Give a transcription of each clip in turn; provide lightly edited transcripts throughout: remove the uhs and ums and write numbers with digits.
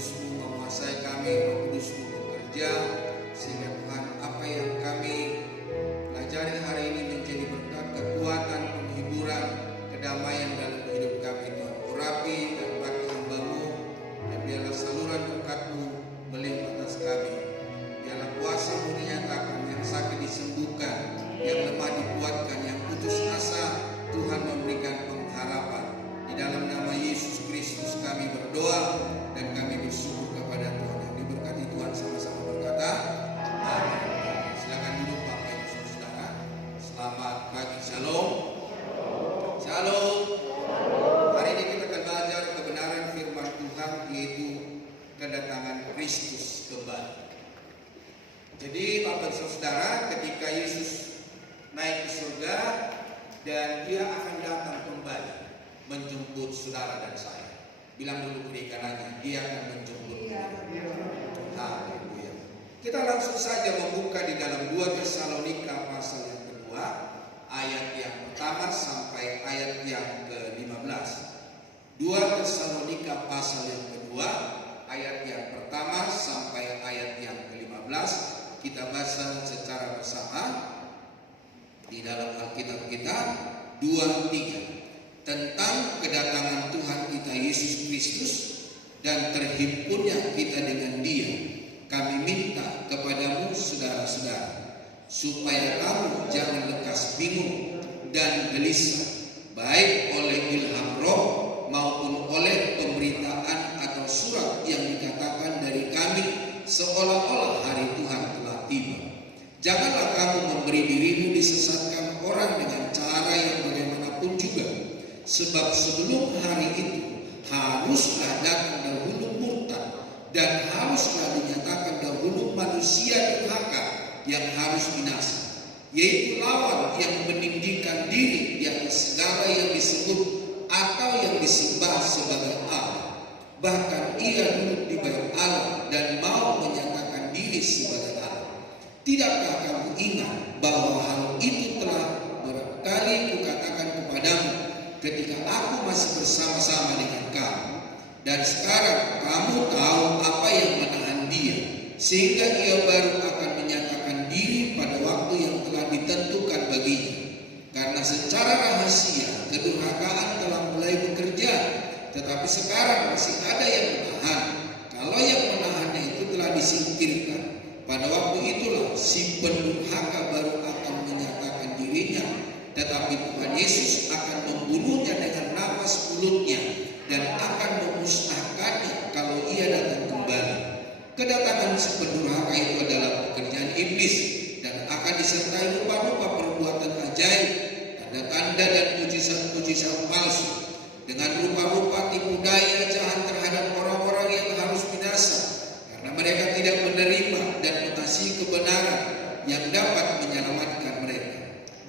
Kudus-Mu menguasai kami, Roh Kudus-Mu bekerja, sehingga Tuhan apa yang kami pelajari hari ini menjadi berkat, kekuatan, penghiburan, kedamaian dalam hidup kami. Tuhan urapi dan pakai hamba-Mu, dan biarlah saluran berkat-Mu melimpah atas kami. Biarlah kuasa-Mu dinyatakan, yang sakit disembuhkan, yang lemah dikuatkan, yang putus asa Tuhan memberikan pengharapan. Di dalam nama Yesus Kristus kami berdoa dan kami bersyukur kepada Tuhan. Yang diberkati Tuhan sama-sama berkata amin. Silakan duduk Bapak Ibu Saudara. Selamat pagi, shalom. Shalom. Hari ini kita akan belajar kebenaran firman Tuhan, yaitu kedatangan Kristus kembali. Jadi Bapak Ibu Saudara, ketika Yesus naik ke surga dan Dia akan datang kembali menjemput saudara dan saya. Bilang dulu kiri kanannya, Dia akan menjemput. Haleluya. Kita langsung saja membuka di dalam 2 Tesalonika pasal yang kedua, ayat yang pertama sampai ayat yang ke-15. 2 Tesalonika pasal yang kedua, ayat yang pertama sampai ayat yang ke-15. Kita baca secara bersama di dalam Alkitab kita 2:3. Tentang kedatangan Tuhan kita Yesus Kristus dan terhimpunnya kita dengan Dia, kami minta kepadamu saudara-saudara, supaya kamu jangan lekas bingung dan gelisah, baik oleh ilham roh maupun oleh pemberitaan atau surat yang dikatakan dari kami, seolah-olah hari Tuhan telah tiba. Janganlah kamu memberi dirimu disesatkan orang dengan cara yang bagaimanapun juga. Sebab sebelum hari itu haruslah datang dahulu murtad, dan haruslah dinyatakan dahulu manusia durhaka yang harus binasa, yaitu lawan yang meninggikan diri di atas segala yang disebut atau yang disembah sebagai Allah. Bahkan ia duduk di bait Allah dan mau menyatakan diri sebagai Allah. Tidakkah kamu ingat bahwa hal itu telah berkali kukatakan kepadamu ketika aku masih bersama-sama dengan kamu? Dan sekarang kamu tahu apa yang menahan Dia, sehingga Ia baru akan menyatakan diri pada waktu yang telah ditentukan baginya. Karena secara rahasia kedurhakaan telah mulai bekerja, tetapi sekarang masih ada yang menahan. Kalau yang menahannya itu telah disingkirkan, pada waktu itulah si pendurhaka baru akan menyatakan dirinya. Tetapi Tuhan Yesus akan membunuhnya dengan nafas mulutnya dan akan memusnahkannya kalau Ia datang kembali. Kedatangan si pendurhaka itu adalah pekerjaan iblis dan akan disertai rupa-rupa perbuatan ajaib, tanda-tanda dan mujizat-mujizat palsu, dengan rupa-rupa tipu daya jahat terhadap orang-orang yang harus binasa, karena mereka tidak menerima dan mengasihi kebenaran yang dapat menyelamatkan mereka.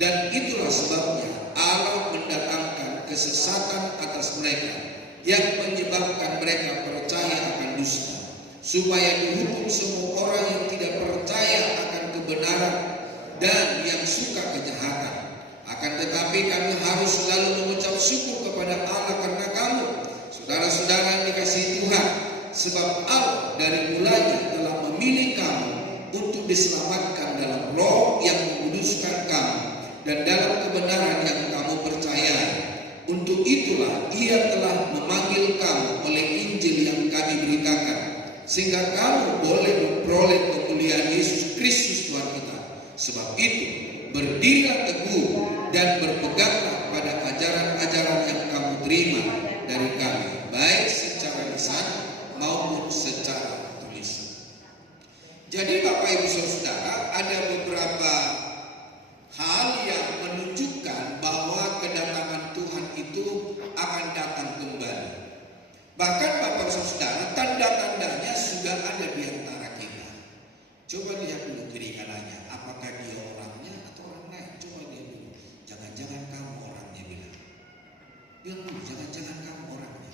Dan itulah sebabnya Allah mendatangkan kesesatan atas mereka, yang menyebabkan mereka percaya akan dusta, supaya dihukum semua orang yang tidak percaya akan kebenaran dan yang suka kejahatan. Akan tetapi kami harus selalu mengucap syukur kepada Allah karena kamu, saudara-saudara yang dikasihi Tuhan, sebab Allah dari mulanya telah memilih kamu untuk diselamatkan dalam roh yang menguduskan kamu dan dalam kebenaran yang kamu percayai. Untuk itulah Ia telah memanggil kamu oleh Injil yang kami beritakan, sehingga kamu boleh memperoleh kemuliaan Yesus Kristus Tuhan kita. Sebab itu berdirilah teguh dan berpeganglah pada ajaran-ajaran yang kamu terima dari kami, baik secara lisan maupun secara tulisan. Jadi Bapak Ibu Saudara, ada beberapa hal yang menunjukkan bahwa kedatangan Tuhan itu akan datang kembali. Bahkan Bapak Saudara, tanda-tandanya sudah ada di antara kita. Coba lihat dulu kiri kanannya, apakah dia orangnya atau orang lain? Coba lihat dulu. Jangan-jangan kamu orangnya, bilang. Bilang dulu, jangan-jangan kamu orangnya.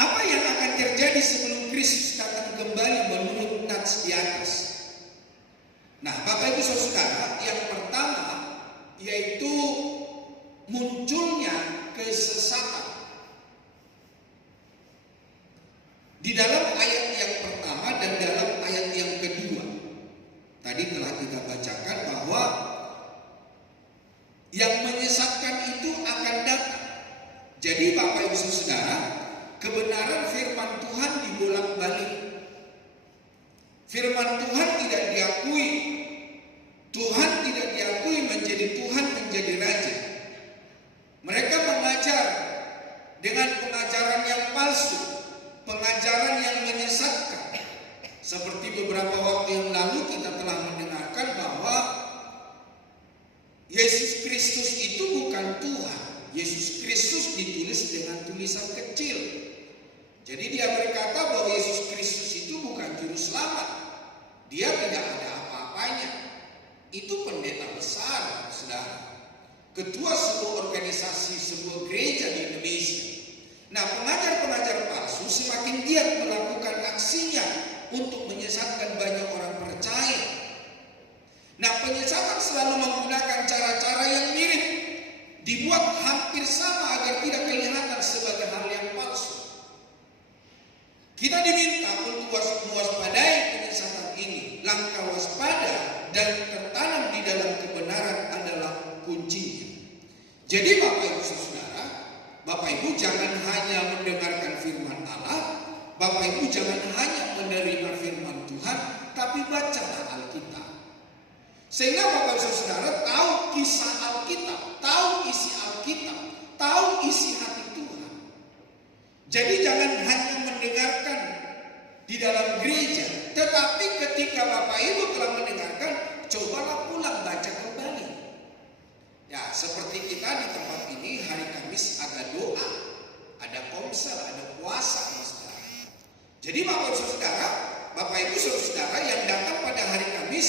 Apa yang akan terjadi sebelum Kristus datang kembali menurut nats di atas? Nah, Bapak Ibu Saudara, yang pertama yaitu munculnya kesesatan. Di dalam ayat yang pertama dan dalam ayat yang kedua, tadi telah kita bacakan bahwa yang menyesatkan itu akan datang. Jadi Bapak Ibu Saudara, kebenaran firman Tuhan dibolak-balik. Firman Tuhan tidak diakui. Tuhan tidak diakui menjadi Tuhan, menjadi Raja. Mereka mengajar dengan pengajaran yang palsu, pengajaran yang menyesatkan. Seperti beberapa waktu yang lalu kita telah mendengarkan bahwa Yesus Kristus itu bukan Tuhan. Yesus Kristus ditulis dengan tulisan kecil. Jadi dia berkata bahwa Yesus Kristus itu bukan juru selamat. Dia tidak ada apa-apanya. Itu pendeta besar, saudara. Ketua sebuah organisasi, sebuah gereja di Indonesia. Nah, pengajar-pengajar palsu semakin giat melakukan aksinya untuk menyesatkan banyak orang percaya. Nah, penyesatan selalu menggunakan cara-cara yang mirip, dibuat hampir sama agar tidak kelihatan sebagai hal yang palsu. Kita diminta untuk mewaspadai penyesatan ini. Langkah waspada dan tertanam di dalam kebenaran adalah kuncinya. Jadi Bapak Ibu Saudara, Bapak Ibu jangan hanya mendengarkan firman Allah, Bapak Ibu jangan hanya menerima firman Tuhan, tapi bacalah Alkitab. Sehingga Bapak Ibu Saudara tahu kisah Alkitab, tahu isi Alkitab, tahu isi hati Tuhan. Jadi jangan hanya mendengarkan di dalam gereja, tetapi ketika Bapak Ibu telah mendengarkan, cobalah pulang baca kembali. Ya, seperti kita di tempat ini hari Kamis ada doa, ada komsel, ada puasa, saudara. Jadi Bapak Ibu Saudara, Bapak Ibu Saudara yang datang pada hari Kamis,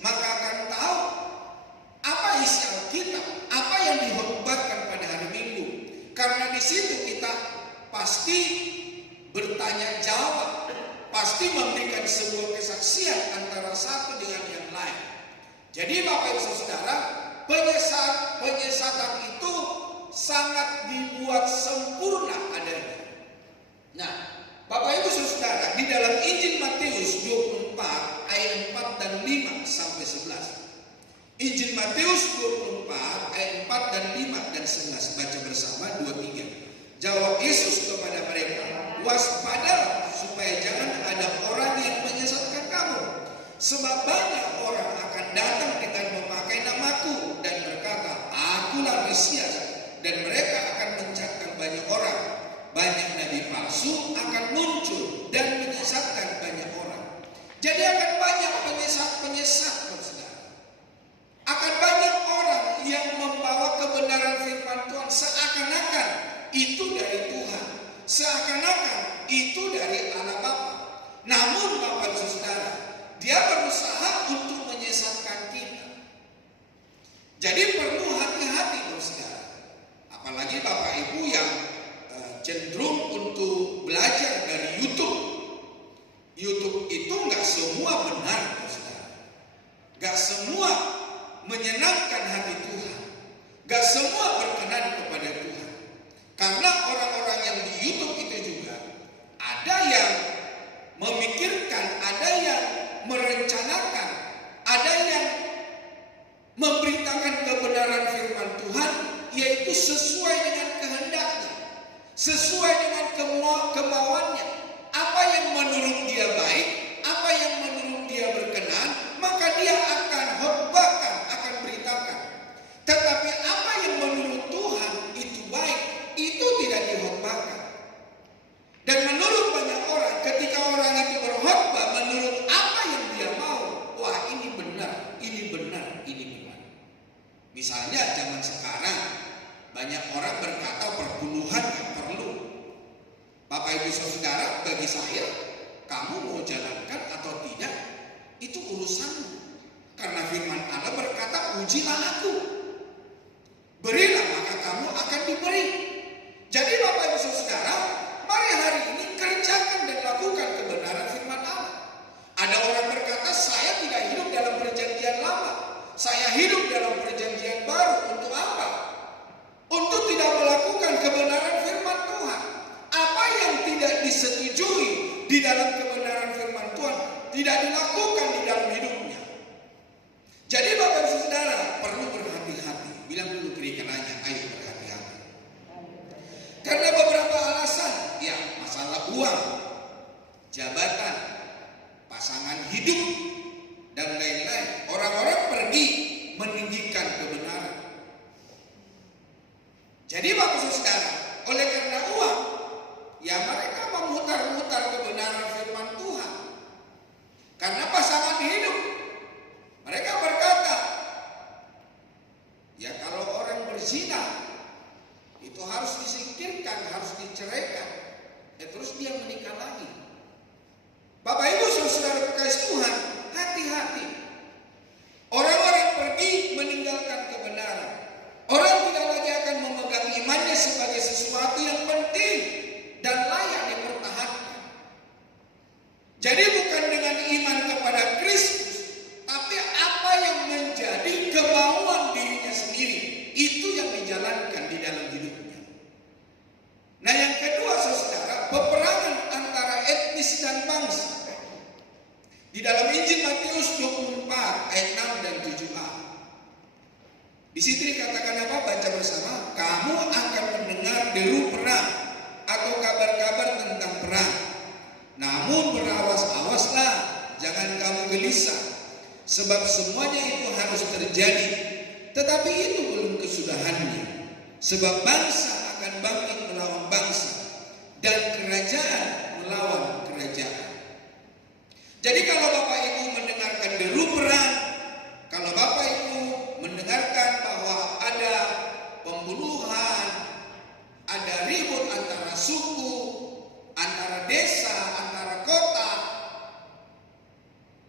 maka akan tahu apa isi Alkitab, apa yang dihotbahkan pada hari Minggu. Karena di situ kita pasti bertanya jawab, pasti memberikan sebuah kesaksian antara satu dengan yang lain. Jadi Bapak Ibu Saudara, penyesatan itu sangat dibuat sempurna adanya. Nah, Bapak Ibu Saudara, di dalam Injil Matius 24 ayat 4 dan 5 sampai 11. Injil Matius 24 ayat 4 dan 5 dan 11, baca bersama 2-3. Jawab Yesus kepada mereka, waspadalah supaya jangan ada orang yang menyesatkan kamu. Sebab banyak orang akan datang dengan memakai namaku dan berkata, akulah Mesias, dan mereka akan menyesatkan banyak orang. Banyak nabi palsu akan muncul dan menyesatkan banyak orang. Jadi akan banyak penyesat-penyesat, saudara. Akan banyak orang yang membawa kebenaran firman Tuhan seakan-akan itu dari Tuhan, seakan-akan itu dari Allah Bapa. Namun Bapak Ibu Saudara, dia berusaha untuk menyesatkan kita. Jadi perlu hati-hati, saudara. Apalagi Bapak Ibu yang cenderung untuk belajar dari YouTube. YouTube itu nggak semua benar, saudara. Nggak semua menyenangkan hati Tuhan. Nggak semua berkenan kepada Tuhan. Karena orang-orang yang di YouTube itu juga ada yang memikirkan, ada yang merencanakan, ada yang memberitakan kebenaran firman Tuhan, yaitu sesuai dengan kehendaknya, sesuai dengan kemauannya. Apa yang menurut dia baik, apa yang menurut dia berkenan, maka dia akan khotbahkan, akan beritakan. Tetapi apa yang menurut Tuhan itu baik, itu tidak dikhotbahkan. Dan menurut banyak orang, ketika orang itu berkhotbah menurut apa yang dia mau, wah ini benar, ini benar, ini benar. Misalnya zaman sekarang banyak orang berkata perpuluhan yang perlu. Bapak Ibu Saudara, bagi saya, kamu mau jalankan atau tidak, itu urusanmu. Karena firman Allah berkata, ujilah aku, berilah maka kamu akan diberi. Jadi Bapak Ibu Saudara, mari hari ini kerjakan dan lakukan kebenaran firman Allah. Ada orang berkata, saya tidak hidup dalam perjanjian lama, saya hidup dalam perjanjian baru. Untuk apa? Untuk tidak melakukan kebenaran firman Tuhan. Apa yang tidak disetujui, di dalam kebenaran firman Tuhan tidak dilakukan di dalam hidupnya. Jadi Bapak Ibu Saudara perlu berhati-hati. Bilang dulu kiri kanannya, ayo berhati-hati. Karena beberapa alasan, ya masalah uang, jabatan, pasangan hidup, dan lain-lain. Orang-orang pergi meninggikan kebenaran. Jadi Bapak Ibu Saudara, oleh karena uang, ya mereka memutar-mutar kebenaran firman Tuhan. Karena pasangan hidup, mereka berkata, ya kalau orang berzina itu harus disingkirkan, harus diceraikan, terus dia menikah lagi. Bapak Ibu Saudara kekasih Tuhan, hati-hati. Orang-orang pergi meninggalkan kebenaran. Orang tidak lagi akan memegang imannya sebagai sesuatu yang penting dan layak dipertahankan. Jadi bukan dengan iman kepada Kristus, tapi apa yang menjadi kemauan dirinya sendiri, itu yang dijalankan di dalam hidupnya. Nah yang kedua saudara, peperangan antara etnis dan bangsa. Di dalam Injil Matius 24 ayat 6 dan 7a. Di situ dikatakan apa? Baca bersama. Kamu akan mendengar deru perang atau kabar-kabar tentang perang. Namun berawas-awaslah, jangan kamu gelisah. Sebab semuanya itu harus terjadi, tetapi itu belum kesudahannya. Sebab bangsa akan bangkit melawan bangsa, dan kerajaan melawan kerajaan. Jadi kalau Bapak Ibu mendengarkan deru perang, kalau Bapak Ibu mendengarkan bahwa ada pembunuhan, ada ribut antara suku, antara desa, antara kota,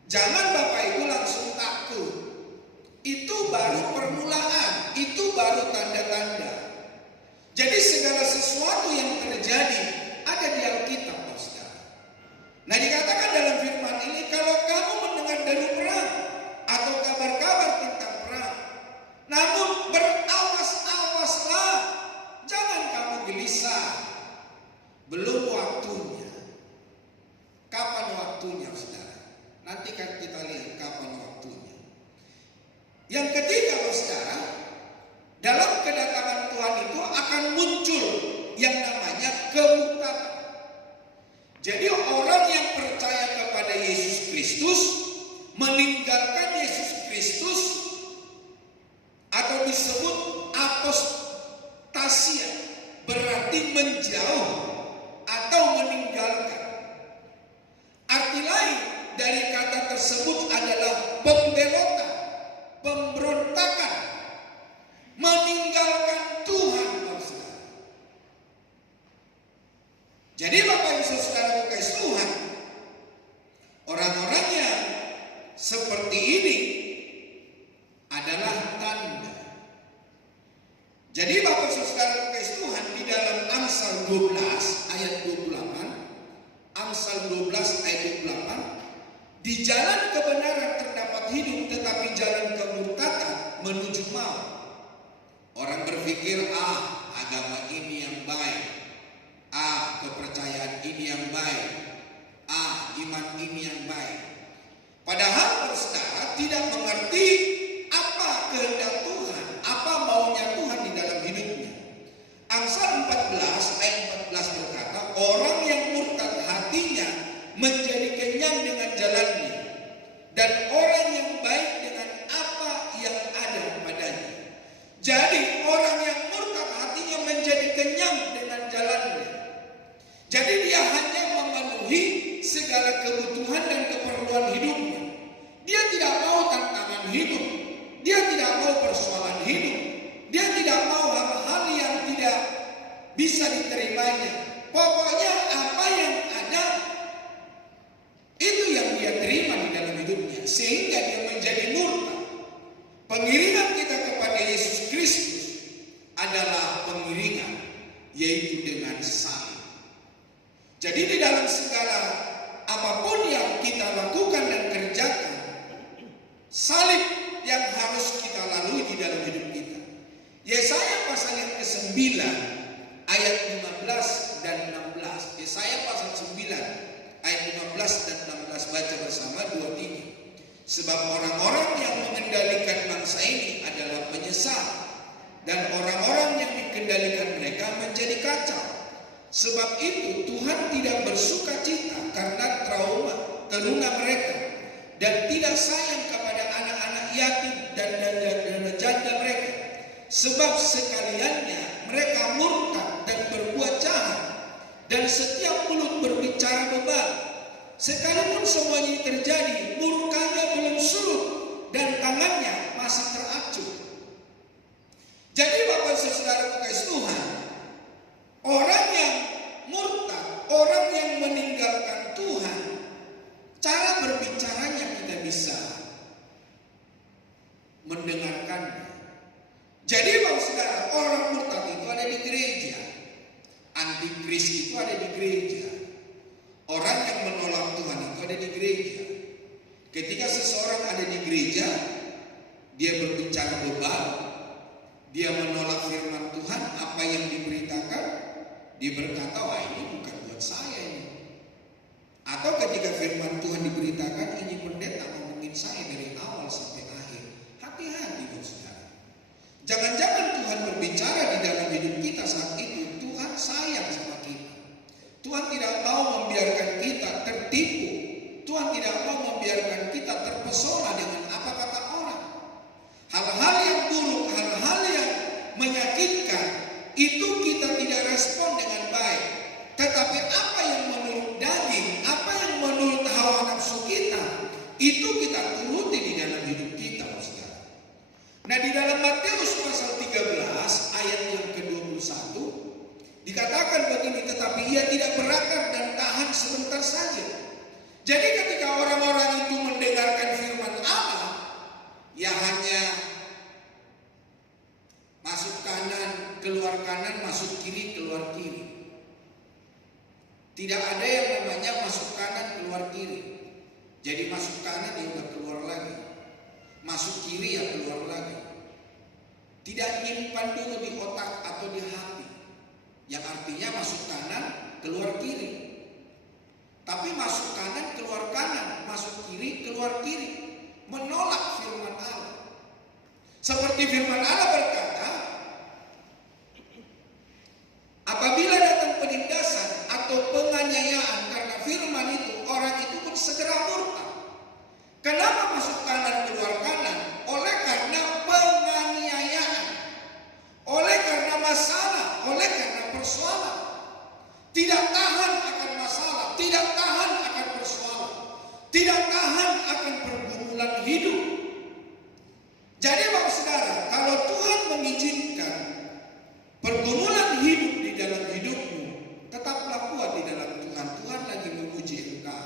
jangan Bapak Ibu langsung takut. Itu baru permulaan, itu baru tanda-tanda. Jadi segala sesuatu yang terjadi ada di Alkitab, saudara. Nah dikatakan dalam firman ini, kalau kamu mendengar deru perang atau kabar-kabar tentang perang, namun berawas-awaslah, jangan kamu gelisah. Belum waktunya. Kapan waktunya, saudara? Nanti kan kita lihat kapan waktunya. Yang ketiga, saudara, dalam kedatangan Tuhan itu akan muncul yang namanya kemutakan. Jadi orang yang percaya kepada Yesus Kristus, meninggalkan Yesus Kristus, atau disebut apostasia, berarti menjauh atau meninggalkan. Arti lain dari kata tersebut adalah pembelotan, pemberontakan, meninggalkan Tuhan. Jadi Bapak Ibu Saudara kekasih Tuhan, orang-orang yang seperti ini adalah tanda. Jadi Bapak Ibu Saudara kekasih Tuhan, di dalam Amsal 12 ayat 28, Amsal 12 ayat 28, di jalan kebenaran terdapat hidup, tetapi jalan kemurtadan menuju maut. Orang berpikir, agama ini yang baik, kepercayaan ini yang baik, iman ini yang baik. Padahal saudara tidak mengerti apa kehendak Tuhan, apa maunya Tuhan di dalam hidupnya. Amsal 14 ayat 14 berkata, orang yang murtad hatinya menjadi kenyang dengan jalannya, dan orang yang baik dengan apa yang ada padanya. Jadi orang yang murtad hatinya menjadi kenyang dengan jalannya. Jadi dia hanya memenuhi segala kebutuhan dan keperluan hidupnya. Dia tidak mau tantangan hidup, dia tidak mau persoalan hidup, dia tidak mau hal-hal yang tidak bisa diterimanya. Pokoknya apa yang ada, itu yang dia terima di dalam hidupnya, sehingga dia menjadi murtad. Pengiringan kita kepada Yesus Kristus adalah pengiringan, yaitu dengan salib. Jadi di dalam segala apapun yang kita lakukan dan kerjakan, salib yang harus kita lalui di dalam hidup kita. Yesaya pasal yang ke-9 ayat 15 dan 16. Yesaya pasal 9 ayat Sebab itu Tuhan tidak bersuka cita karena teruna mereka, dan tidak sayang kepada anak-anak yatim dan janda mereka. Sebab sekaliannya mereka murtad dan berbuat jahat, dan setiap mulut berbicara bebal. Sekalipun semuanya terjadi, murkanya belum surut dan tangannya masih teracung. Jadi Bapak Saudara kasih Tuhan, orang yang murtad, orang yang meninggalkan Tuhan, cara berbicaranya kita bisa mendengarkannya. Jadi Bapak Saudara, orang murtad itu ada di gereja, antikris itu ada di gereja, orang yang menolak Tuhan itu ada di gereja. Ketika seseorang ada di gereja, dia berbicara bebal, dia menolak firman Tuhan, apa yang diberitakan, dia berkata, wah ini bukan buat saya ini. Atau ketika firman Tuhan diberitakan, ini pendeta ngomongin saya dari awal sampai akhir. Hati-hati Bapak Saudara. Jangan-jangan Tuhan berbicara di dalam hidup kita saat itu, Tuhan sayang sama kita. Tuhan tidak mau membiarkan kita tertipu. Tuhan tidak mau membiarkan kita terpesona dengan apa kata orang. Hal-hal yang buruk, hal-hal yang menyakitkan, itu kita tidak respon dengan baik. Tetapi apa yang menurut daging, apa yang menurut hawa nafsu kita, itu kita turuti di dalam hidup kita, saudara. Nah, di dalam Matius pasal 13 ayat yang ke-21 dikatakan begini, tetapi ia tidak berakar dan tahan sebentar saja. Jadi ketika orang-orang itu mendengarkan firman Allah, ya hanya masuk kanan, keluar kanan, masuk kiri, keluar kiri. Tidak ada yang namanya masuk kanan, keluar kiri. Jadi masuk kanan ya udah keluar lagi, masuk kiri ya keluar lagi. Tidak nyimpan dulu di otak atau di hati, yang artinya masuk kanan, keluar kiri. Tapi masuk kanan, keluar kanan, masuk kiri, keluar kiri, menolak firman Allah. Seperti firman Allah berkata, apabila datang penindasan atau penganiayaan karena firman itu, orang itu pun segera murtad. Kenapa masuk kanan, keluar kanan? Oleh karena penganiayaan, oleh karena masalah, oleh karena persoalan. Tidak tahan akan masalah, tidak tahan akan persoalan, tidak tahan akan pergumulan hidup. Jadi Bapak Saudara, kalau Tuhan mengizinkan pergumulan hidup di dalam hidupmu, tetaplah kuat di dalam Tuhan. Tuhan lagi menguji engkau.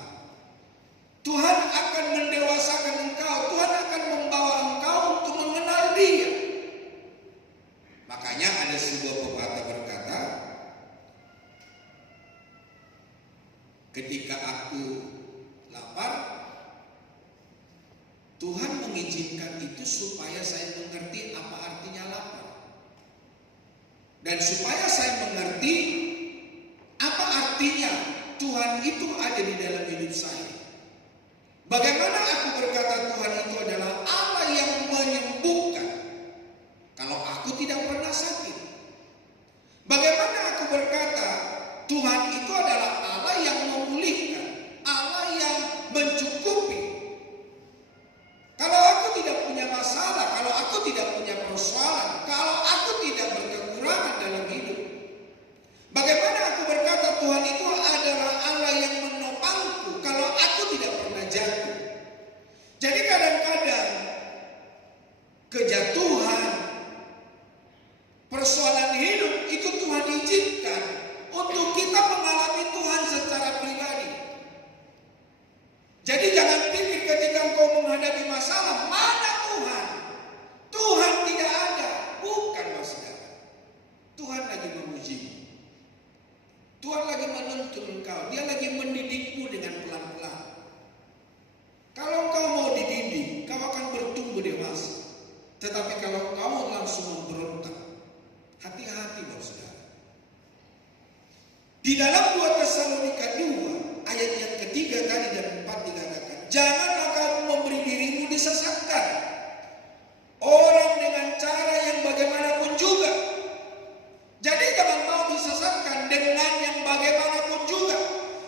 Tuhan akan mendewasakan engkau. Tuhan akan membawa engkau untuk mengenal Dia. Makanya ada sebuah pepatah berkata, ketika aku lapar, Tuhan mengizinkan itu supaya saya mengerti apa artinya lapar. Dan supaya saya mengerti apa artinya Tuhan itu ada di dalam hidup saya. Bagaimana aku berkata Tuhan itu adalah Allah yang menyembuhkan kalau aku tidak pernah sakit. Bagaimana aku berkata Tuhan itu adalah Allah yang memulihkan, Allah yang mencukupi. Kalau aku tidak punya masalah, kalau aku tidak punya persoalan, kalau aku tidak berkekurangan dalam hidup, bagaimana aku berkata Tuhan itu adalah Allah yang menopangku kalau aku tidak pernah jatuh?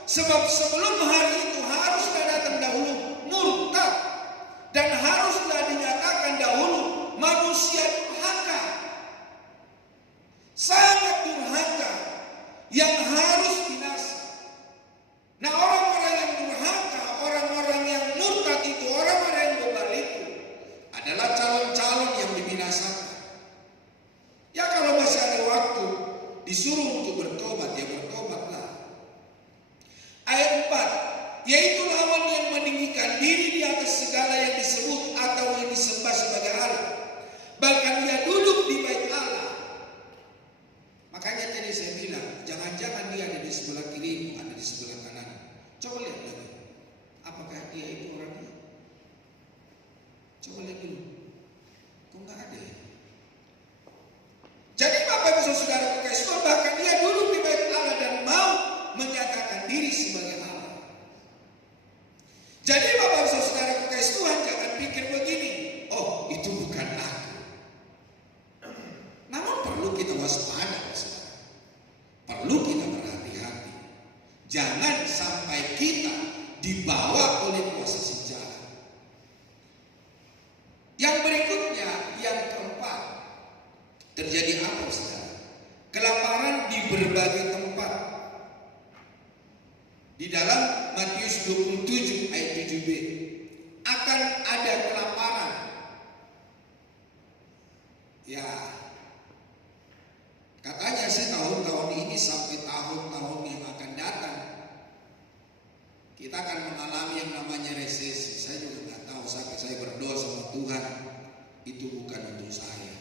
Sebab sebelum hari itu haruslah datang dahulu murtad, dan haruslah dinyatakan dahulu manusia durhaka, sangat durhaka, yang harus binasa. Nah, orang-orang yang durhaka, orang-orang yang murtad itu, orang-orang yang bebal itu adalah calon-calon yang dibinasakan. Ya, kalau masih ada waktu disuruh untuk bertobat, ya bertobatlah. Ayat 4, yaitu lawan yang meninggikan diri di atas segala yang disebut atau yang disembah sebagai Allah, bahkan dia duduk di bait Allah. Makanya tadi saya bilang, jangan-jangan dia ada di sebelah kiri, ada di sebelah kanan. Coba lihat lagi, apakah dia itu orangnya? Coba lihat dulu, kok nggak ada ya? Jadi Bapak Ibu Saudara kekasih Tuhan, bahkan dia duduk di bait Allah dan mau menyatakan diri sebagai Allah. Jadi Bapak Ibu Saudara kekasih Tuhan, jangan pikir begini, oh itu bukan aku. Namun perlu kita waspada, saudara. Perlu kita berhati-hati. Jangan sampai kita dibawa oleh kuasa si jahat. Yang berikutnya, yang keempat, terjadi apa, saudara? Kelaparan di berbagai tempat. Di dalam Matius 27 ayat 7b, akan ada kelaparan. Ya, katanya sih tahun-tahun ini sampai tahun-tahun yang akan datang kita akan mengalami yang namanya resesi. Saya juga nggak tahu, sampai saya berdoa sama Tuhan, itu bukan untuk saya,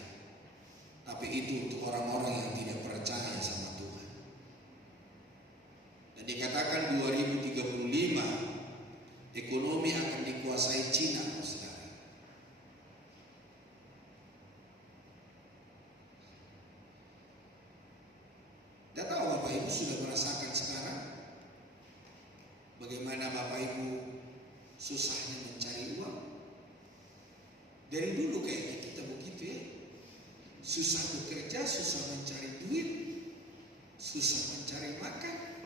tapi itu untuk orang-orang yang tidak percaya sama Tuhan. Dan dikatakan 2035 ekonomi akan dikuasai Cina, saudara. Tidak tahu Bapak Ibu sudah merasakan sekarang bagaimana Bapak Ibu susahnya mencari uang. Dari dulu kayaknya kita begitu ya. Susah bekerja, susah mencari duit, susah mencari makan.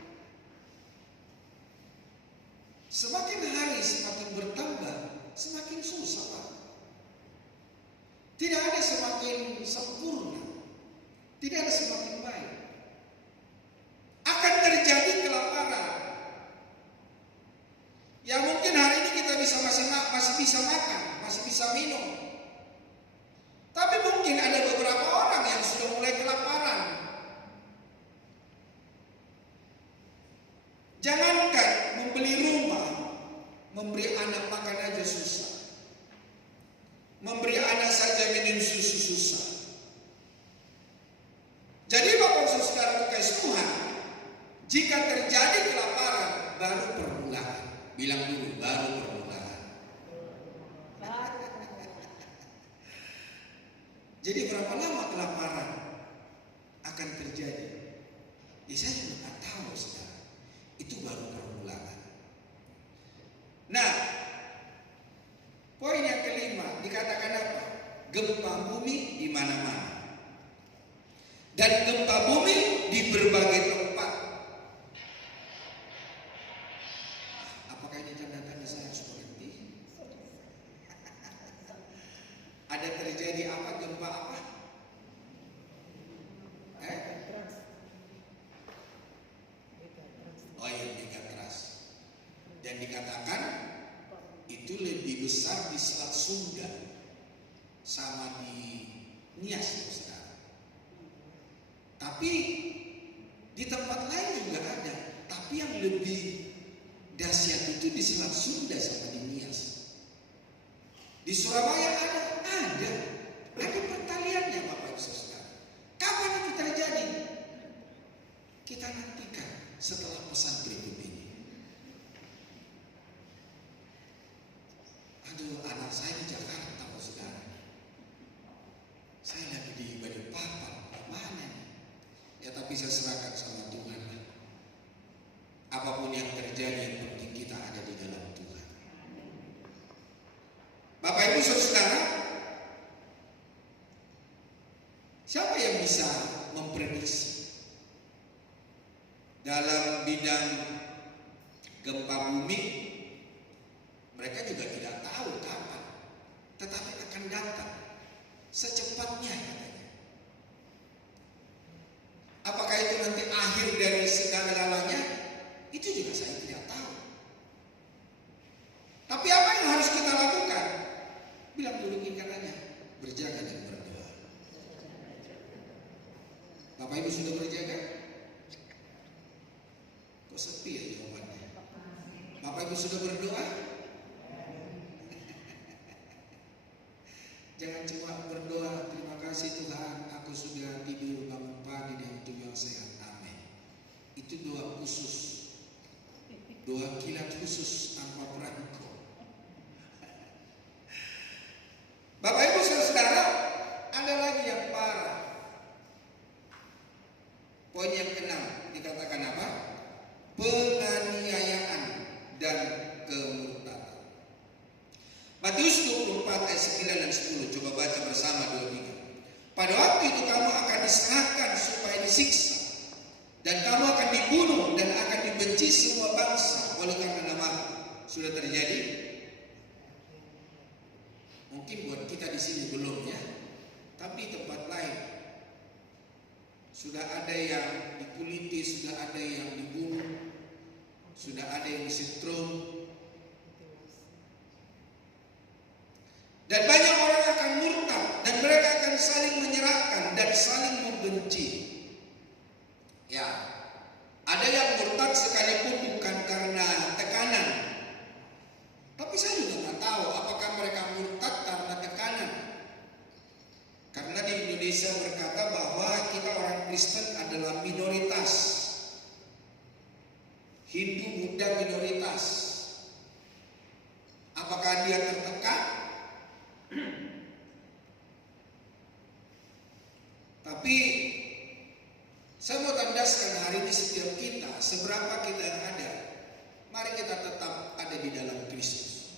Semakin hari semakin bertambah, semakin susah, Pak. Tidak ada semakin sempurna, tidak ada semakin baik. Akan terjadi kelaparan. Ya mungkin hari ini kita masih bisa makan, masih bisa minum. Tapi mungkin ada beberapa orang yang sudah mulai kelaparan. Jangankan membeli rumah, memberi anak makan aja susah. Memberi anak saja minum susu susah. Jadi Bapak Saudara kekasih Tuhan, jika terjadi kelaparan, baru permulaan. Bilang dulu, baru permulaan. Jadi berapa lama kelaparan akan terjadi? Ya saya juga nggak tahu, saudara. Itu baru permulaan. Nah, poin yang kelima dikatakan apa? Gempa bumi di mana-mana. Dan gempa bumi di berbagai tempat. Apakah ini tanda-tanda saya harus berhenti? Ada terjadi apa? Gempa apa? Oh iya, megatrust. Dan dikatakan itu lebih besar di Selat Sunda sama di Nias, saudara. Tapi di tempat lain juga ada. Tapi yang lebih dahsyat itu di Selat Sunda sama di Nias. Di Surabaya ada pertaliannya, Bapak Ibu Saudara. Kapan itu terjadi? Kita nantikan setelah pesan berikut ini. Aduh, anak saya di Jakarta, saudara. Saya lagi di Balikpapan, mana nih? Ya tapi saya serahkan sama Tuhan. Apapun yang terjadi, yang penting kita ada di dalam Tuhan. Bapak Ibu Saudara, siapa yang bisa memprediksi dalam bidang gempa bumi, mereka juga tidak tahu kapan, tetapi akan datang secepatnya katanya. Apakah itu nanti akhir dari segala-galanya? Itu juga saya tidak tahu. Tapi apa yang harus kita lakukan? Bilang dulu katanya, berjaga dan berdoa. Bapak Ibu sudah berjaga? Kok sepi ya jawabannya? Bapak Ibu sudah berdoa? Jangan cuma berdoa, terima kasih Tuhan, aku sudah tidur bangun pagi dengan tubuh yang sehat. Amin. Itu doa khusus. Doa kilat khusus tanpa perangko. Bapak Ibu saudara, ada lagi yang parah. Poin yang ke-6 dikatakan apa? Penganiayaan dan kemurtadan. Matius 24 ayat 9 dan 10. Coba baca bersama 23. Pada waktu itu kamu akan diserahkan supaya disiksa, dan kamu akan dibunuh dan akan dibenci semua bangsa oleh karena namaku. Sudah terjadi? Mungkin buat kita di sini belum ya, tapi tempat lain sudah ada yang dikuliti, sudah ada yang dibunuh, sudah ada yang disetrum. Dan banyak orang akan murtad dan mereka akan saling menyerahkan dan saling membenci. Ya, ada yang murtad sekalipun bukan karena tekanan. Tapi saya juga nggak tahu apakah mereka murtad karena tekanan. Karena di Indonesia berkata bahwa kita orang Kristen adalah minoritas. Hindu, Buddha minoritas. Apakah dia tertekan? Tapi saya mau tandaskan hari ini setiap kita, seberapa kita yang ada, mari kita tetap ada di dalam Kristus.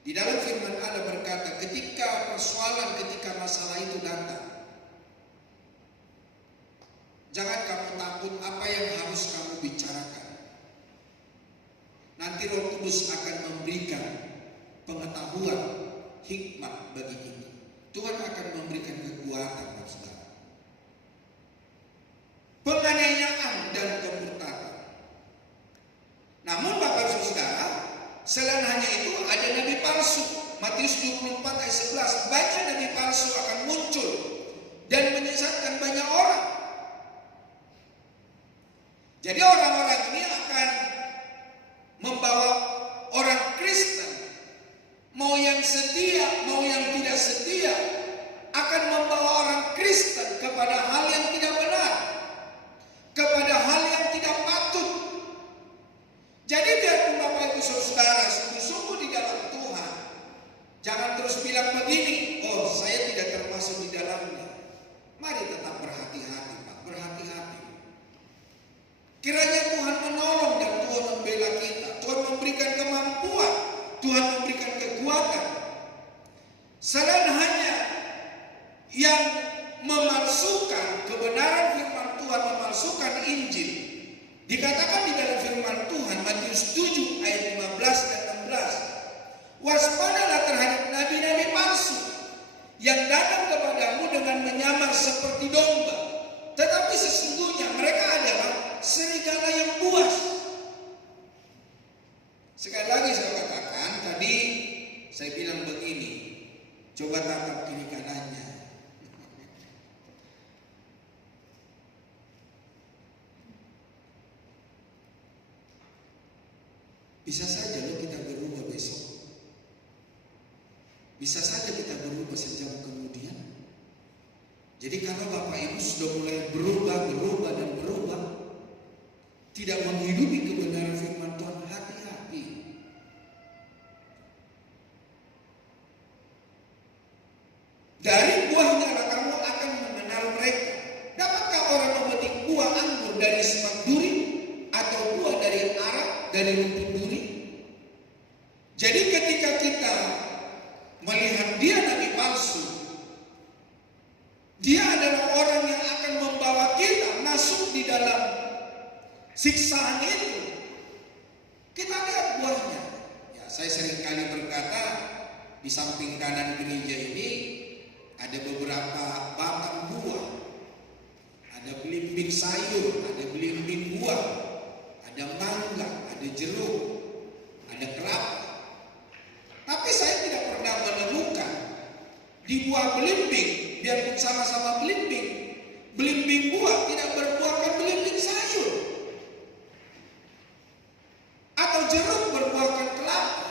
Di dalam firman Allah berkata, ketika persoalan, ketika masalah itu datang, jangan kamu takut apa yang harus kamu bicarakan. Nanti Roh Kudus akan memberikan pengetahuan, hikmat bagi kita. Tuhan akan memberikan kekuatan buat saudara. Penganiayaan dan kemurtadan. Namun Bapak Ibu Saudara, selain hanya itu ada nabi palsu. Matius 24 ayat 11. Banyak nabi palsu akan muncul dan menyesatkan banyak orang. Jadi orang-orang ini akan membawa orang Kristen, mau yang setia, mau yang tidak setia, akan membawa orang Kristen kepada hal yang tidak benar, kepada hal yang tidak patut. Jadi biarpun Bapak Ibu Saudara sungguh-sungguh di dalam Tuhan, jangan terus bilang begini, oh saya tidak termasuk di dalamnya. Mari tetap berhati-hati Pak, berhati-hati. Kiranya Tuhan menolong dan Tuhan membela kita. Tuhan memberikan kemampuan, Tuhan memberikan kekuatan. Selain hanya yang memalsukan kebenaran firman Tuhan, memalsukan Injil, dikatakan di dalam firman Tuhan Matius 7 ayat 15 dan 16, waspadalah terhadap nabi-nabi palsu yang datang kepadamu dengan menyamar seperti domba, tetapi sesungguhnya mereka adalah serigala yang buas. Sekali lagi saya katakan, tadi saya bilang begini, coba tatap kiri kanannya. Bisa saja loh kita berubah besok. Bisa saja kita berubah sejam kemudian. Jadi kalau Bapak Ibu sudah mulai berubah dan berubah, tidak menghidupi kebenaran firman Tuhan, hati-hati. Dari buahnya kamu akan mengenal mereka. Dapatkah orang memetik buah anggur dari semak duri atau buah dari ara, dari rumput duri? Jadi ketika kita melihat dia nabi palsu, dia adalah orang yang akan membawa kita masuk di dalam siksaan itu. di samping kanan gereja ini ada beberapa batang buah. Ada belimbing sayur, ada belimbing buah, ada mangga, ada jeruk, ada kelapa. Tapi saya tidak pernah menemukan di buah belimbing, biarpun sama-sama belimbing buah tidak berbuahkan belimbing sayur. Atau jeruk berbuahkan kelapa.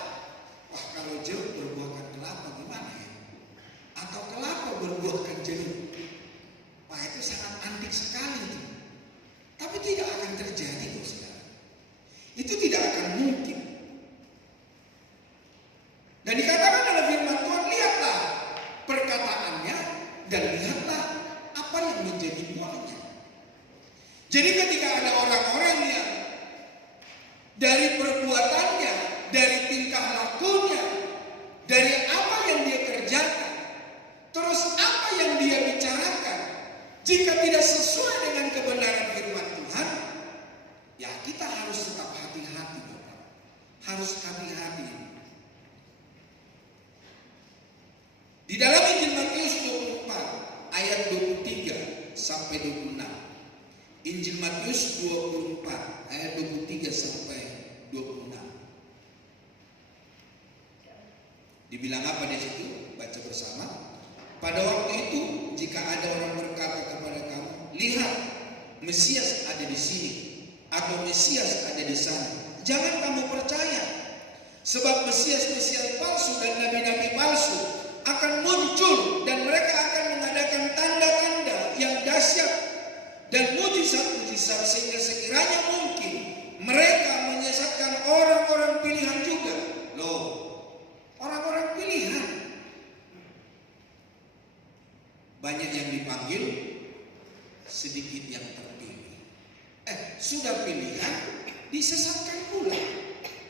Wah, kalau jeruk berbuahkan kelapa gimana ya? Atau kelapa berbuahkan jeruk. Wah, itu sangat antik sekali itu. Tapi tidak akan terjadi kok saudara. Itu tidak akan mungkin. Dan dikatakan dalam firman Tuhan, lihatlah perkataannya dan lihatlah apa yang menjadi buahnya. Jadi ketika ada orang-orang yang dari perbuatannya, dari tingkah lakunya, dari apa yang dia kerjakan, terus apa yang dia bicarakan, jika tidak sesuai dengan kebenaran firman Tuhan, ya kita harus tetap hati-hati, Bapak. Harus hati-hati. Di dalam Injil Matius 24 ayat 23 sampai 26. Injil Matius 24 ayat 23 sampai 26. Dibilang apa di situ? Baca bersama. Pada waktu itu, jika ada orang berkata kepada kamu, lihat, Mesias ada di sini, atau Mesias ada di sana, jangan kamu percaya. Sebab Mesias-Mesias palsu dan nabi-nabi palsu akan muncul, dan mereka akan mengadakan tanda-tanda yang dahsyat dan mujizat-mujizat, sehingga sekiranya mungkin mereka menyesatkan orang-orang pilihan juga. Loh, orang-orang pilihan. Banyak yang dipanggil, sedikit yang terpilih. Sudah pilihan, disesatkan pula.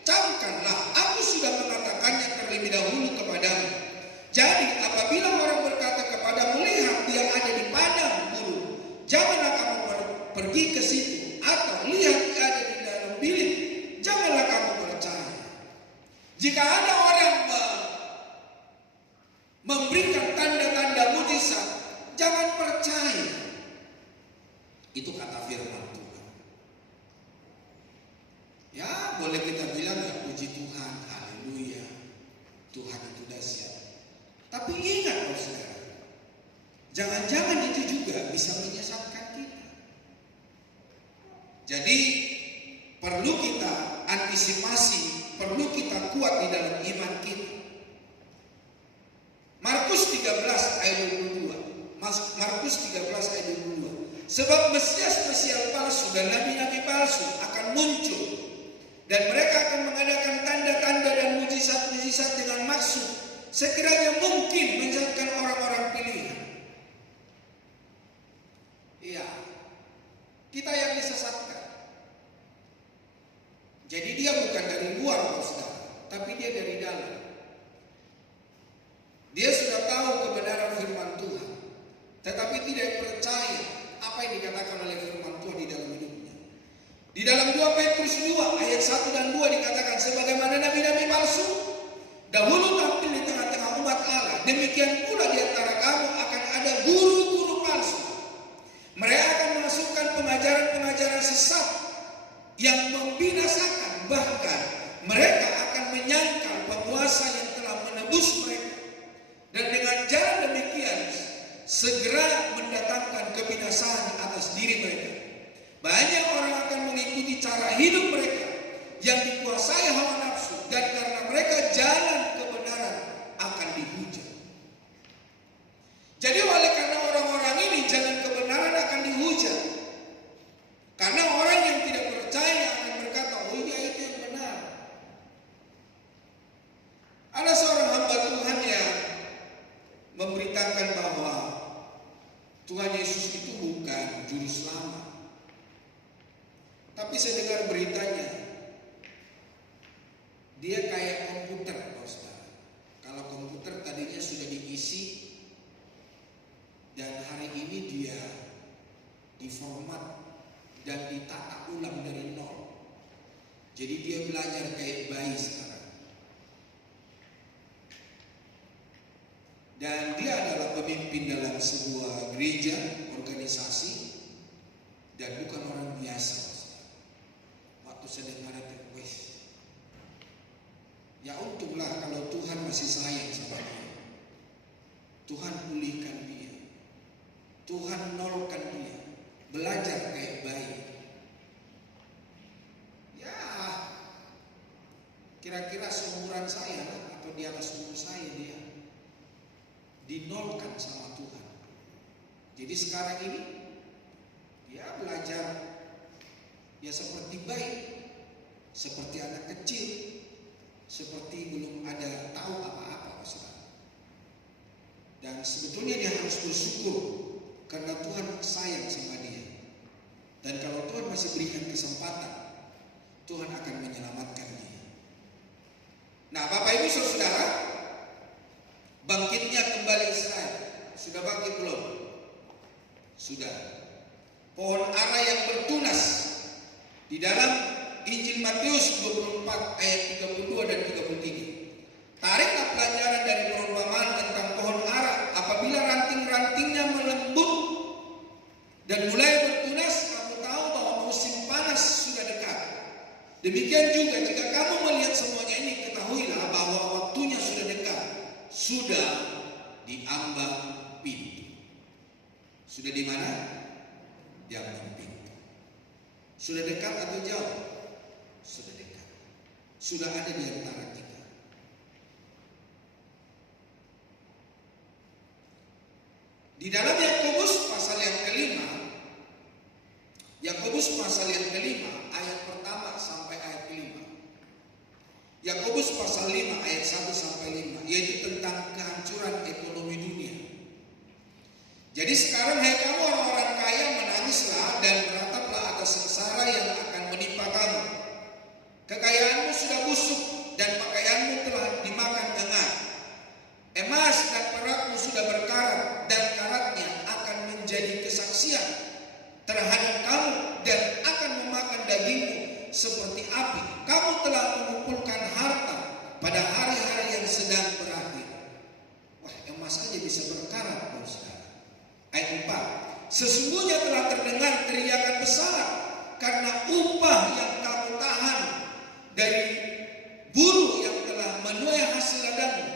Camkanlah, aku sudah mengatakannya terlebih dahulu kepadamu. Jadi apabila orang berkata kepadamu, lihat dia ada di padang gurun, janganlah kamu pergi ke situ, atau lihat dia ada di dalam bilik, janganlah kamu percaya. Jika ada orang memberikan tanda-tanda mujizat, jangan percaya. Itu kata firman Tuhan. Ya, boleh kita bilang ya, puji Tuhan, haleluya, Tuhan itu dahsyat. Tapi ingat saudara, jangan-jangan itu juga bisa menyesatkan kita. Jadi perlu kita antisipasi, perlu kita kuat di dalam iman kita. Markus 13 ayat 22. Markus 13 ayat 22. Sebab Mesias-Mesias palsu dan nabi-nabi palsu akan muncul, dan mereka akan mengadakan tanda-tanda dan mujizat-mujizat dengan maksud sekiranya mungkin menyesatkan orang-orang pilihan. Iya, kita yang disesatkan. Jadi dia bukan dari luar, saudara, tapi dia dari dalam. Dia sudah tahu kebenaran firman Tuhan, tetapi tidak percaya apa yang dikatakan oleh firman Tuhan di dalam hidupnya. Di dalam 2 Petrus 2 ayat 1 dan 2 dikatakan, sebagaimana nabi-nabi palsu dahulu tampil di tengah-tengah umat Allah, demikian pula di antara kamu akan ada guru-guru palsu. Mereka akan memasukkan pengajaran-pengajaran sesat yang membinasakan, bahkan mereka akan menyangkal penguasa yang telah menebus mereka, dan dengan jalan demikian segera mendatangkan kebinasaan atas diri mereka. Banyak orang akan mengikuti cara hidup mereka yang dikuasai hawa nafsu, dan karena mereka jalan kebenaran akan dihujat. Jadi oleh karena orang-orang ini jalan kebenaran akan dihujat, karena orang yang tidak percaya akan berkata, oh iya itu yang benar. Ada seorang hamba Tuhan yang memberitakan bahwa Tuhan Yesus itu bukan juru selamat. Tapi saya dengar beritanya, dia kayak komputer, saudara. Kalau komputer tadinya sudah diisi, dan hari ini dia diformat dan ditata ulang dari nol. Jadi dia belajar kayak bayi sekarang. Dan dia adalah pemimpin dalam sebuah gereja, organisasi, dan bukan orang biasa. Waktu saya dengar itu, ya untunglah kalau Tuhan masih sayang sama dia. Tuhan pulihkan dia, Tuhan nolkan dia, belajar kayak bayi. Ya, kira-kira seumuran saya atau di atas umur saya dia dinolkan sama Tuhan. Jadi sekarang ini dia belajar ya seperti bayi, seperti anak kecil, seperti belum ada tahu apa-apa, saudara. Dan sebetulnya dia harus bersyukur karena Tuhan sayang sama dia. Dan kalau Tuhan masih berikan kesempatan, Tuhan akan menyelamatkan dia. Nah, Bapak Ibu Saudara, bangkitnya kembali Israel. Sudah bangkit belum? Sudah. Pohon ara yang bertunas di dalam Injil Matius 24 ayat 32 dan 33. Tariklah pelajaran dari perumpamaan tentang pohon ara. Apabila ranting-rantingnya melembut dan mulai bertunas, kamu tahu bahwa musim panas sudah dekat. Demikian juga jika kamu melihat semuanya ini, ketahuilah bahwa waktunya sudah dekat. Sudah diambang pintu. Sudah di mana? Diambang pintu. Sudah dekat atau jauh? Sudah dekat. Sudah ada di antara kita. Di dalam Yakobus pasal yang kelima, Yakobus pasal yang kelima ayat pertama sampai ayat kelima. Yakobus pasal 5 ayat 1 sampai 5, yaitu tentang kehancuran ekonomi dunia. Jadi sekarang hai kamu orang-orang kaya, menangislah dan merataplah atas sengsara yang akan menimpa kamu. Kekayaanmu sudah busuk dan pakaianmu telah dimakan dengar. Emas dan perakmu sudah berkarat dan karatnya akan menjadi kesaksian terhadap kamu dan akan memakan dagingmu seperti api. Kamu telah mengumpulkan harta pada hari-hari yang sedang berakhir. Wah, emas saja bisa berkarat, saudara. Ayat 4. Sesungguhnya telah terdengar teriakan besar karena upah yang kamu tahan dari buruh yang telah menuai hasil ladangmu,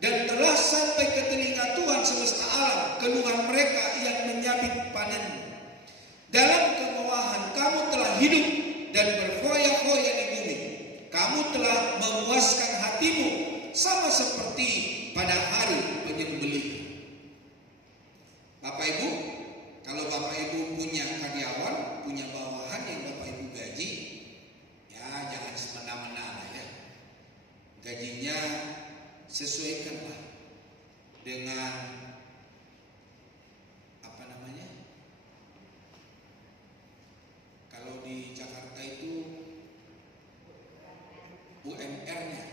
dan telah sampai ke telinga Tuhan semesta alam keluhan mereka yang menyabit panenmu. Dalam kemewahan kamu telah hidup dan berfoya-foya di bumi. Kamu telah memuaskan hatimu sama seperti pada hari penyembelihan. Bapak Ibu, kalau Bapak Ibu punya karyawan, punya bawahan yang Bapak Ibu gaji, ya jangan semena-mena ya. Gajinya sesuaikanlah dengan apa namanya? Kalau di Jakarta itu UMR-nya.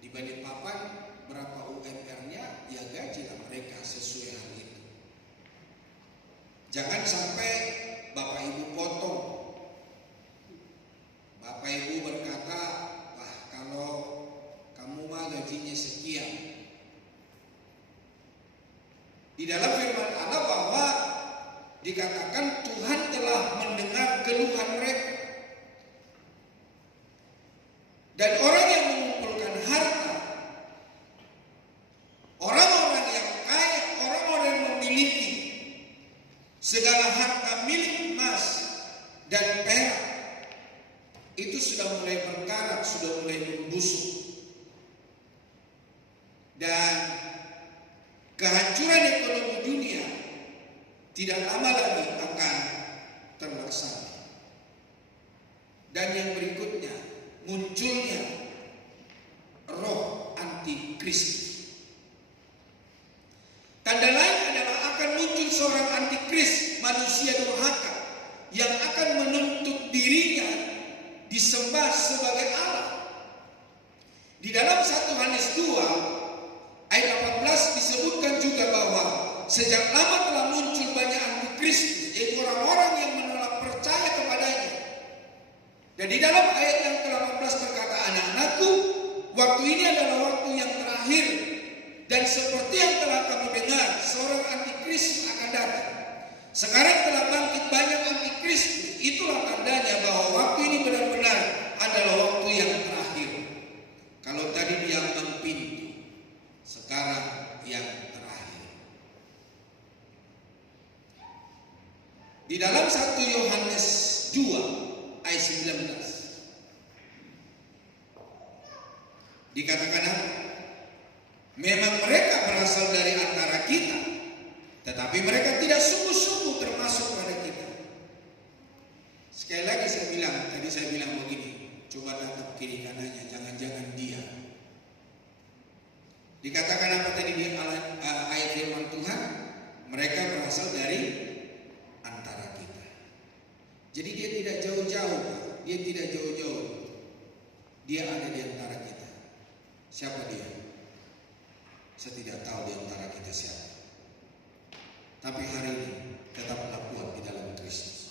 Di Balikpapan berapa UMR-nya? Ya gajilah mereka sesuai hal itu. Jangan sampai Bapak Ibu potong. Bapak Ibu berkata, wah kalau kamu mah gajinya sekian. Di dalam firman Allah bahwa dikatakan Tuhan telah mendengar keluhan mereka. Dan orang yang mengumpulkan harta, orang-orang yang kaya, orang-orang yang memiliki segala harta milik emas dan perak, itu sudah mulai berkarat, sudah mulai membusuk. Dan kehancuran ekonomi dunia tidak lama lagi akan terlaksana. Dan yang berikutnya, munculnya roh antikristus. Tanda lain adalah akan muncul seorang antikris, manusia durhaka, yang akan menuntut dirinya disembah sebagai Allah. Di dalam 1 Yohanes 2 ayat 18 disebutkan juga bahwa sejak lama telah muncul banyak antikristus, yaitu orang-orang yang menolak percaya kepadanya. Dan di dalam ayat yang ke-18 berkata, anak-anakku, waktu ini adalah waktu yang terakhir. Dan seperti yang telah kamu dengar, seorang antikristus akan datang. Sekarang telah bangkit banyak antikristus. Itulah tandanya bahwa waktu ini benar-benar adalah waktu yang terakhir. Kalau tadi dia pintu, sekarang yang terakhir. Di dalam 1 Yohanes 2 ayat 19 dikatakan apa? Memang mereka berasal dari antara kita, tetapi mereka tidak sungguh-sungguh termasuk pada kita. Sekali lagi tadi saya bilang begini, coba tatap kiri kanannya, jangan-jangan dia. Dikatakan apa tadi di ayat firman Tuhan? Mereka berasal dari antara kita. Jadi dia tidak jauh-jauh, dia tidak jauh-jauh. Dia ada di antara kita. Siapa dia? Saya tidak tahu di antara kita siapa. Tapi hari ini tetaplah kuat di dalam Kristus.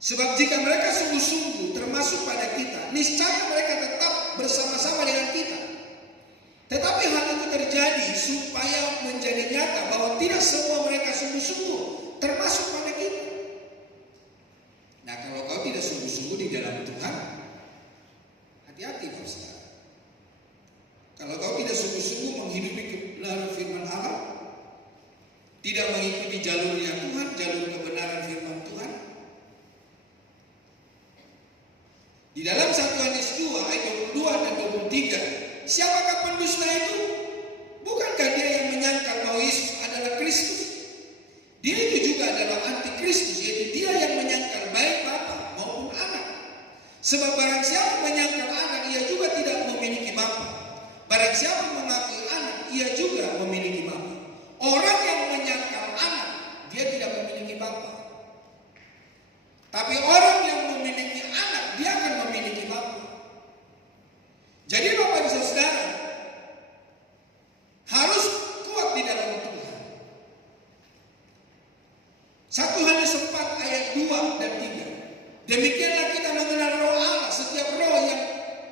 Sebab jika mereka sungguh-sungguh termasuk pada kita, niscaya mereka tetap bersama-sama dengan kita. Tetapi hal itu terjadi supaya menjadi nyata bahwa tidak semua mereka sungguh-sungguh termasuk pada kita. Nah, kalau kau tidak sungguh-sungguh di dalam Tuhan, hati-hati kau saudara. Kalau kau tidak sungguh-sungguh menghidupi kebenaran firman Allah, tidak mengikuti jalurnya Tuhan, jalur kebenaran firman Tuhan. Di dalam 1 Yohanes 2 ayat 22 dan 23, siapakah pendusta itu? Bukankah dia yang menyangkal bahwa Yesus adalah Kristus? Dia itu juga adalah antikristus, yaitu dia yang menyangkal baik Bapa maupun Anak. Sebab barang siapa menyangkal Anak, ia juga tidak memiliki Bapa. Barang siapa mengakui Anak, ia juga memiliki Bapa. Orang yang menyangkal Anak, dia tidak memiliki Bapa. Tapi orang yang memiliki Anak, dia akan memiliki Bapa. Jadi Bapak dan Saudara harus kuat di dalam Tuhan. 1 Yohanes 4 ayat 2 dan 3. Demikianlah kita mengenal roh Allah. Setiap roh yang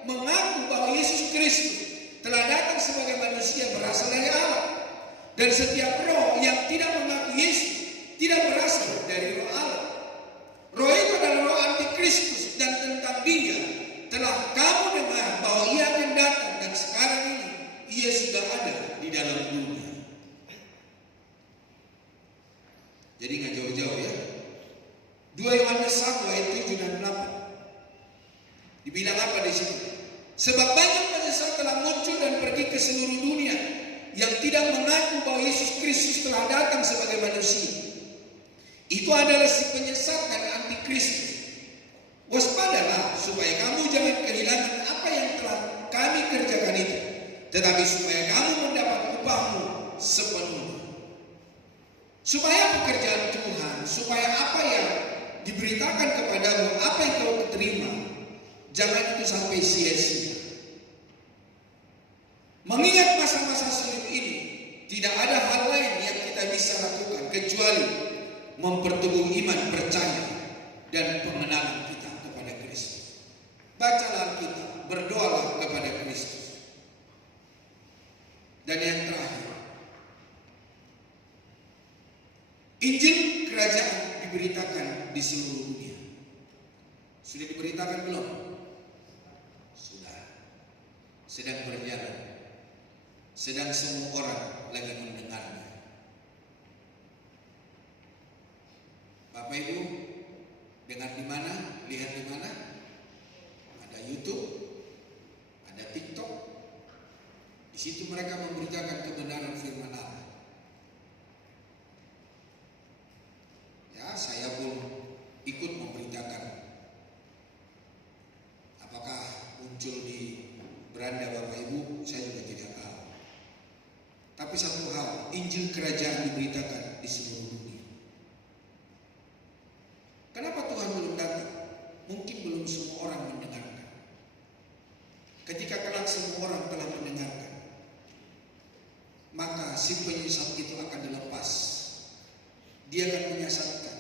mengaku bahwa Yesus Kristus telah datang sebagai manusia berasal dari Allah. Dan setiap roh yang tidak mengaku Yesus tidak berasal dari roh Allah. Roh itu adalah roh antikristus, dan tentang dia telah kamu dengar bahwa ia akan datang, dan sekarang ini ia sudah ada di dalam dunia. Jadi nggak jauh-jauh ya. 2 Yohanes 1 ayat 7 dan 8. Dibilang apa di situ? Sebab banyak penyesat telah muncul dan pergi ke seluruh dunia yang tidak mengaku bahwa Yesus Kristus telah datang sebagai manusia. Itu adalah si penyesat dan antikristus. Waspadalah supaya kamu jangan kehilangan apa yang telah kami kerjakan itu, tetapi supaya kamu mendapat upahmu sepenuhnya. Supaya pekerjaan Tuhan, supaya apa yang diberitakan kepadamu, apa yang kau terima, jangan itu sampai sia-sia. Mengingat masa-masa sulit ini, tidak ada hal lain yang kita bisa lakukan kecuali memperteguh iman, percaya, dan pengenalan kita kepada Kristus. Bacalah Alkitab, berdoalah kepada Kristus. Dan yang terakhir, Injil kerajaan diberitakan di seluruh dunia. Sudah diberitakan belum? Sudah. Sedang berjalan. Sedang semua orang lagi mendengarnya. Bapak Ibu, dengar di mana? Lihat di mana? Ada YouTube, ada TikTok. Di situ mereka memberitakan kebenaran firman Allah. Ya, saya pun ikut memberitakan. Apakah muncul di beranda Bapak Ibu, saya juga tidak tahu. Tapi satu hal, Injil kerajaan diberitakan di seluruh dunia. Kenapa Tuhan belum datang? Mungkin belum semua orang mendengarkan. Ketika kelak semua orang telah mendengarkan, maka si penyesat itu akan dilepas. Dia akan menyesatkan